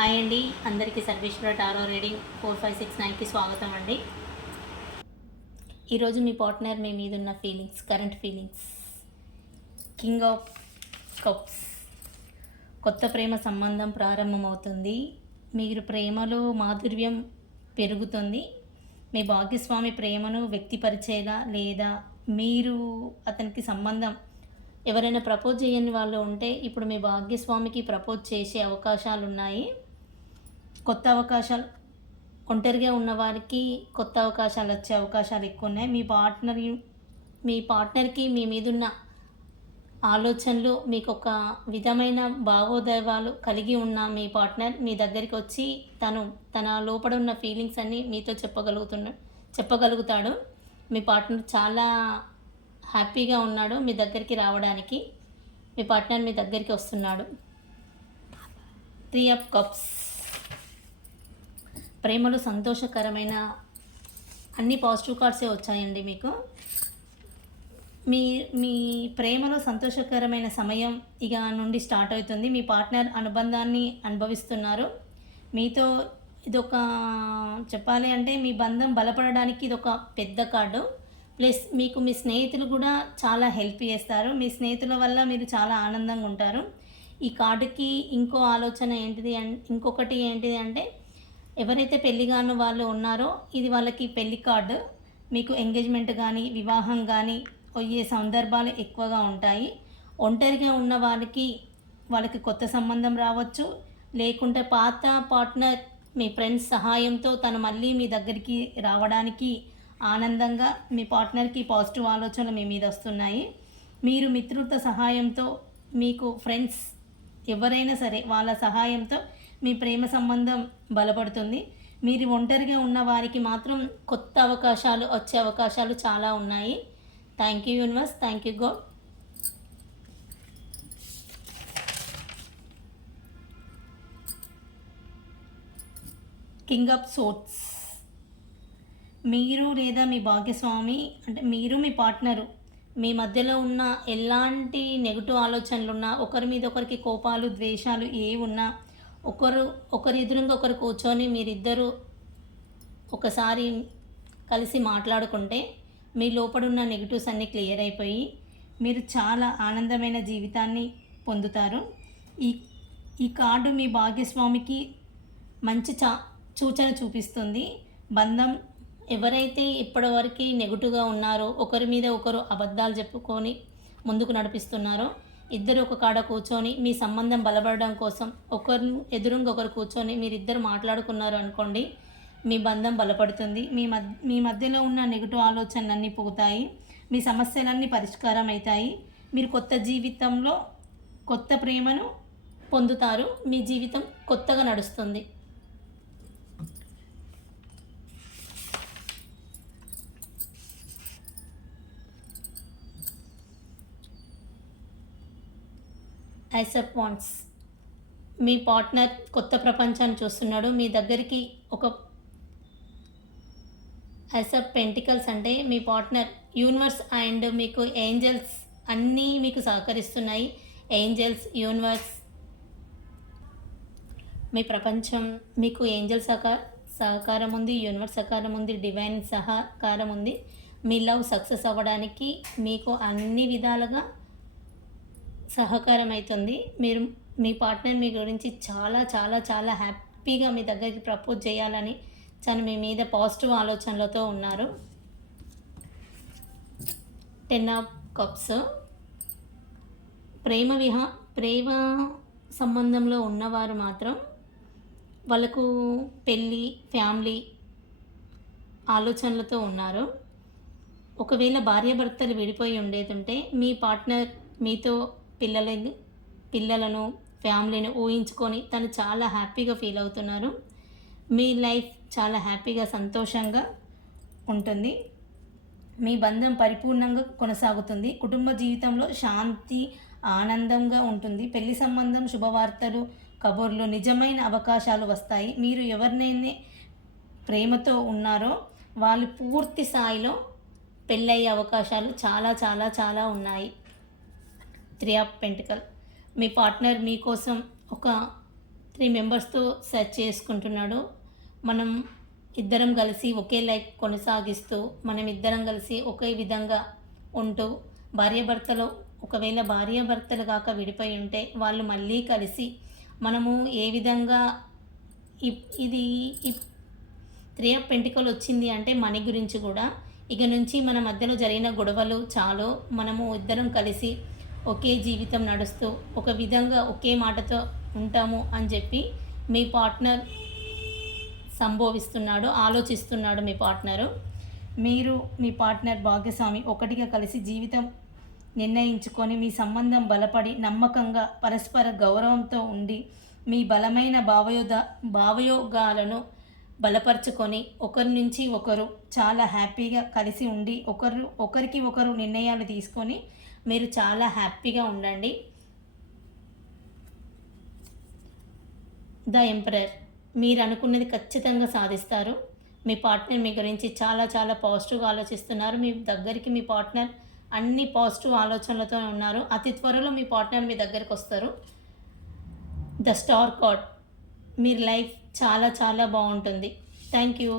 Hi అండి, అందరికీ సర్వేశ్వర tarot reading 4569కి స్వాగతం అండి. ఈరోజు మీ పార్ట్నర్ మీ మీద ఉన్న feelings, current feelings. King of cups. కొత్త ప్రేమ సంబంధం ప్రారంభమవుతుంది. మీరు ప్రేమలో మాధుర్యం పెరుగుతుంది. మీ భాగ్యస్వామి ప్రేమను వ్యక్తిపరిచేలా లేదా మీరు అతనికి సంబంధం ఎవరైనా ప్రపోజ్ చేయని వాళ్ళు ఉంటే ఇప్పుడు మీ భాగ్యస్వామికి ప్రపోజ్ చేసే అవకాశాలు ఉన్నాయి. కొత్త అవకాశాలు, ఒంటరిగా ఉన్న వారికి కొత్త అవకాశాలు వచ్చే అవకాశాలు ఎక్కువ ఉన్నాయి. మీ పార్ట్నర్కి మీ మీదున్న ఆలోచనలు, మీకు ఒక విధమైన భావోద్వేగాలు కలిగి ఉన్న మీ పార్ట్నర్ మీ దగ్గరికి వచ్చి తన లోపల ఉన్న ఫీలింగ్స్ అన్నీ మీతో చెప్పగలుగుతాడు. మీ పార్ట్నర్ చాలా హ్యాపీగా ఉన్నాడు మీ దగ్గరికి రావడానికి. మీ పార్ట్నర్ మీ దగ్గరికి వస్తున్నాడు. 3 ఆఫ్ కప్స్. ప్రేమలో సంతోషకరమైన అన్ని పాజిటివ్ కార్డ్సే వచ్చాయండి మీకు. మీ ప్రేమలో సంతోషకరమైన సమయం ఇక నుండి స్టార్ట్ అవుతుంది. మీ పార్ట్నర్ అనుబంధాన్ని అనుభవిస్తున్నారు మీతో. ఇదొక చెప్పాలి అంటే మీ బంధం బలపడడానికి ఇదొక పెద్ద కార్డు. ప్లస్ మీకు మీ స్నేహితులు కూడా చాలా హెల్ప్ చేస్తారు. మీ స్నేహితుల వల్ల మీరు చాలా ఆనందంగా ఉంటారు. ఈ కార్డుకి ఇంకొకటి ఏంటిది అంటే ఎవరైతే పెళ్ళిగాను వాళ్ళు ఉన్నారో ఇది వాళ్ళకి పెళ్లి కార్డు. మీకు ఎంగేజ్మెంట్ కానీ వివాహం కానీ అయ్యే సందర్భాలు ఎక్కువగా ఉంటాయి. ఒంటరిగా ఉన్న వాళ్ళకి కొత్త సంబంధం రావచ్చు. లేకుంటే పాత పార్ట్నర్ మీ ఫ్రెండ్స్ సహాయంతో తను మళ్ళీ మీ దగ్గరికి రావడానికి ఆనందంగా మీ పార్ట్నర్కి పాజిటివ్ ఆలోచనలు మీ మీద వస్తున్నాయి. మీరు మిత్రులతో సహాయంతో మీకు ఫ్రెండ్స్ ఎవరైనా సరే వాళ్ళ సహాయంతో మీ ప్రేమ సంబంధం బలపడుతుంది. మీరు ఒంటరిగా ఉన్న వారికి మాత్రం కొత్త అవకాశాలు వచ్చే అవకాశాలు చాలా ఉన్నాయి. Thank you universe, thank you God. King of swords. మీరు లేదా మీ భాగ్యస్వామి అంటే మీరు మీ పార్ట్నరు మీ మధ్యలో ఉన్న ఎలాంటి నెగిటివ్ ఆలోచనలు ఉన్నా, ఒకరి మీద ఒకరికి కోపాలు ద్వేషాలు ఉన్నా ఒకరి ఎదురుగా ఒకరు కూర్చొని మీరిద్దరూ ఒకసారి కలిసి మాట్లాడుకుంటే మీ లోపడున్న నెగిటివ్స్ అన్నీ క్లియర్ అయిపోయి మీరు చాలా ఆనందమైన జీవితాన్ని పొందుతారు. ఈ కార్డు మీ భాగ్యస్వామికి మంచి సూచన చూపిస్తుంది. బంధం ఎవరైతే ఇప్పటివరకు నెగిటివ్గా ఉన్నారో, ఒకరి మీద ఒకరు అబద్ధాలు చెప్పుకొని ముందుకు నడిపిస్తున్నారో, ఇద్దరు ఒక కాడ కూర్చొని మీ సంబంధం బలపడడం కోసం ఒకరు ఎదురుగా ఒకరు కూర్చొని మీరిద్దరు మాట్లాడుకున్నారు అనుకోండి, మీ బంధం బలపడుతుంది. మీ మధ్యలో ఉన్న నెగిటివ్ ఆలోచనలన్నీ పోతాయి. మీ సమస్యలన్నీ పరిష్కారం అవుతాయి. మీరు కొత్త జీవితంలో కొత్త ప్రేమను పొందుతారు. మీ జీవితం కొత్తగా నడుస్తుంది. ఐసప్ వాంట్స్. మీ పార్ట్నర్ కొత్త ప్రపంచాన్ని చూస్తున్నాడు. మీ దగ్గరికి ఒక ఐసప్ పెంటికల్స్ అంటే మీ పార్ట్నర్ యూనివర్స్ అండ్ మీకు ఏంజల్స్ అన్నీ మీకు సహకరిస్తున్నాయి. ఏంజల్స్, యూనివర్స్, మీ ప్రపంచం మీకు ఏంజల్ సహకారం ఉంది, యూనివర్స్ సహకారం ఉంది, డివైన్ సహకారం ఉంది. మీ లవ్ సక్సెస్ అవ్వడానికి మీకు అన్ని విధాలుగా సహకారం అవుతుంది. మీ పార్ట్నర్ మీ గురించి చాలా చాలా చాలా హ్యాపీగా మీ దగ్గరికి ప్రపోజ్ చేయాలని మీ మీద పాజిటివ్ ఆలోచనలతో ఉన్నారు. 10 ఆఫ్ కప్స్. ప్రేమ సంబంధంలో ఉన్నవారు మాత్రం వాళ్ళకు పెళ్ళి, ఫ్యామిలీ ఆలోచనలతో ఉన్నారు. ఒకవేళ భార్యాభర్తలు విడిపోయి ఉండేదుంటే మీ పార్ట్నర్ మీతో పిల్లలను ఫ్యామిలీని ఊహించుకొని తను చాలా హ్యాపీగా ఫీల్ అవుతున్నారు. మీ లైఫ్ చాలా హ్యాపీగా సంతోషంగా ఉంటుంది. మీ బంధం పరిపూర్ణంగా కొనసాగుతుంది. కుటుంబ జీవితంలో శాంతి, ఆనందంగా ఉంటుంది. పెళ్లి సంబంధం, శుభవార్తలు, కబుర్లు, నిజమైన అవకాశాలు వస్తాయి. మీరు ఎవరినైనా ప్రేమతో ఉన్నారో వాళ్ళు పూర్తి స్థాయిలో పెళ్ళయ్యే అవకాశాలు చాలా చాలా చాలా ఉన్నాయి. 3 ఆఫ్ పెంటికల్. మీ పార్ట్నర్ మీకోసం ఒక 3 మెంబర్స్తో సెర్చ్ చేసుకుంటున్నాడు. మనం ఇద్దరం కలిసి ఒకే లైఫ్ కొనసాగిస్తూ, మనం ఇద్దరం కలిసి ఒకే విధంగా ఉంటూ, భార్యాభర్తలు ఒకవేళ భార్యాభర్తలు కాక విడిపోయి ఉంటే వాళ్ళు మళ్ళీ కలిసి మనము ఏ విధంగా ఇది 3 ఆఫ్ పెంటికల్ వచ్చింది అంటే మనీ గురించి కూడా. ఇక నుంచి మన మధ్యలో జరిగిన గొడవలు చాలు, మనము ఇద్దరం కలిసి ఒకే జీవితం నడుస్తూ ఒక విధంగా ఒకే మాటతో ఉంటాము అని చెప్పి మీ పార్ట్నర్ సంభోవిస్తున్నాడు, ఆలోచిస్తున్నాడు మీ పార్ట్నరు. మీరు మీ పార్ట్నర్ భాగ్యస్వామి ఒకటిగా కలిసి జీవితం నిర్ణయించుకొని మీ సంబంధం బలపడి నమ్మకంగా పరస్పర గౌరవంతో ఉండి మీ బలమైన భావయోగాలను బలపరుచుకొని ఒకరి నుంచి ఒకరు చాలా హ్యాపీగా కలిసి ఉండి ఒకరికి ఒకరు నిర్ణయాలు తీసుకొని మీరు చాలా హ్యాపీగా ఉండండి. ద ఎంపరర్, మీరు అనుకున్నది ఖచ్చితంగా సాధిస్తారు. మీ పార్ట్నర్ మీ గురించి చాలా చాలా పాజిటివ్గా ఆలోచిస్తున్నారు. మీ దగ్గరికి మీ పార్ట్నర్ అన్ని పాజిటివ్ ఆలోచనలతో ఉన్నారు. అతి త్వరలో మీ పార్ట్నర్ మీ దగ్గరికి వస్తారు. The star card, me life చాలా చాలా బాగుంటుంది. Thank you.